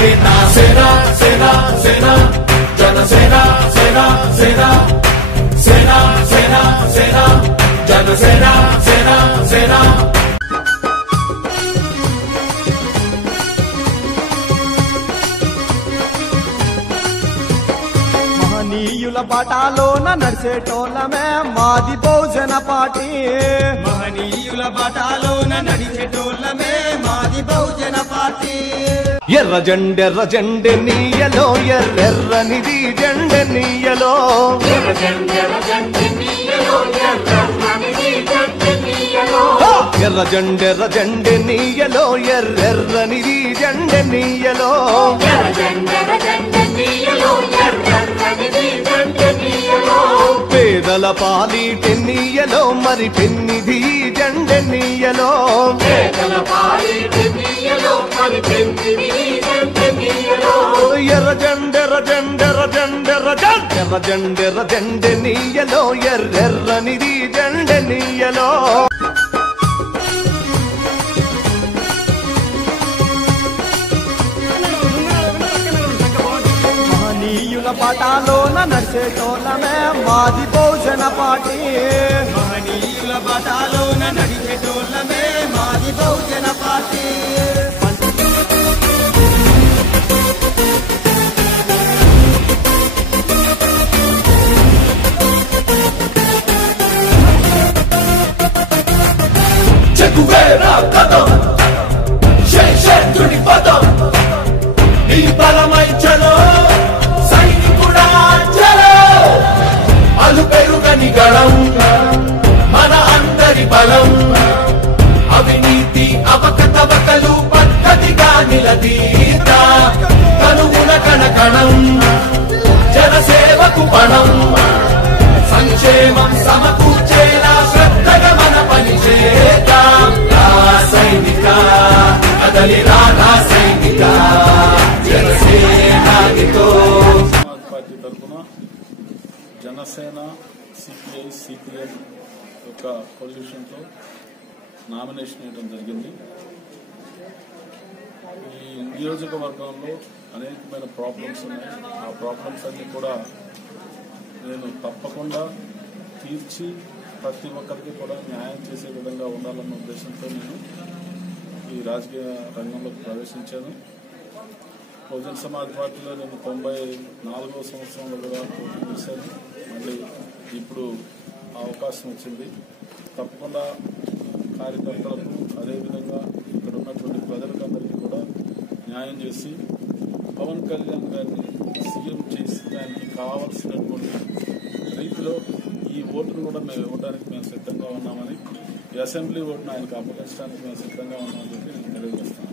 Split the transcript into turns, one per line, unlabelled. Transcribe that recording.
జనసేన సేన సేన సేన జనసేన సేన సేన సేన సేన సేన జనసేన సేన సేన
మహనీయుల బాటాలోన నడిచేటోళ్ళమే మాది బహుజన పార్టీ
మహనీయుల బాటాలోన నడిచేటోళ్ళమే మాది బహుజన పార్టీ
ఎర్ర జెండెర్ర జెండె నీయలో ఎర్రెర్రనిది జెండె నీయలో. ఎర్ర జెండెర్ర జెండె నీయలో ఎర్రెర్రనిది జెండె నీయలో. పేదల పాలిటెన్నీయలో మరి పెన్నిధి జెండెన్నీయలో ఎర్ర ఎర్ర జెండెర్ర జెండె నీయలో ఎర్రెర్రనిది జెండె నీయలో మహనీయుల బాటాలోన నడిచేటోళ్ళమే మాది భోజన పాటి.
మహనీయుల బాటాలోన నడిచేటోళ్ళమే
చెక్కువేరా కథం శేషేంద్రుడి పదం నీ బలమై చలో సైనికుడా చలో అలు పెరుగని గళం మన అందరి బలం అవినీతి అవకతవకలు పద్ధతిగా నిలదీత కనుగుణ కణకణం జనసేవకు పణం సంక్షేమం
జనసేన సిపిఐ సిపిఎం యొక్క పొల్యూషన్తో నామినేషన్ వేయడం జరిగింది ఈ నియోజకవర్గంలో అనేకమైన ప్రాబ్లమ్స్ ఉన్నాయి. ఆ ప్రాబ్లమ్స్ అన్ని కూడా నేను తప్పకుండా తీర్చి ప్రతి ఒక్కరికి కూడా న్యాయం చేసే విధంగా ఉండాలన్న ఉద్దేశంతో నేను ఈ రాజకీయ రంగంలోకి ప్రవేశించాను. బహుజన్ సమాజ్ పార్టీలో నేను తొంభై నాలుగో సంవత్సరంలో పోటీ చేశాను. మళ్ళీ ఇప్పుడు అవకాశం వచ్చింది. తప్పకుండా కార్యకర్తలకు అదేవిధంగా ఇక్కడ ఉన్నటువంటి ప్రజలకందరికీ కూడా న్యాయం చేసి పవన్ కళ్యాణ్ గారిని సీఎం చేసడానికి కావాల్సినటువంటి రీతిలో ఈ ఓటును కూడా మేము ఇవ్వడానికి మేము సిద్ధంగా ఉన్నామని అసెంబ్లీ ఓటును ఆయనకు అప్పగించడానికి మేము సిద్ధంగా ఉన్నామని చెప్పి నేను తెలియజేస్తాను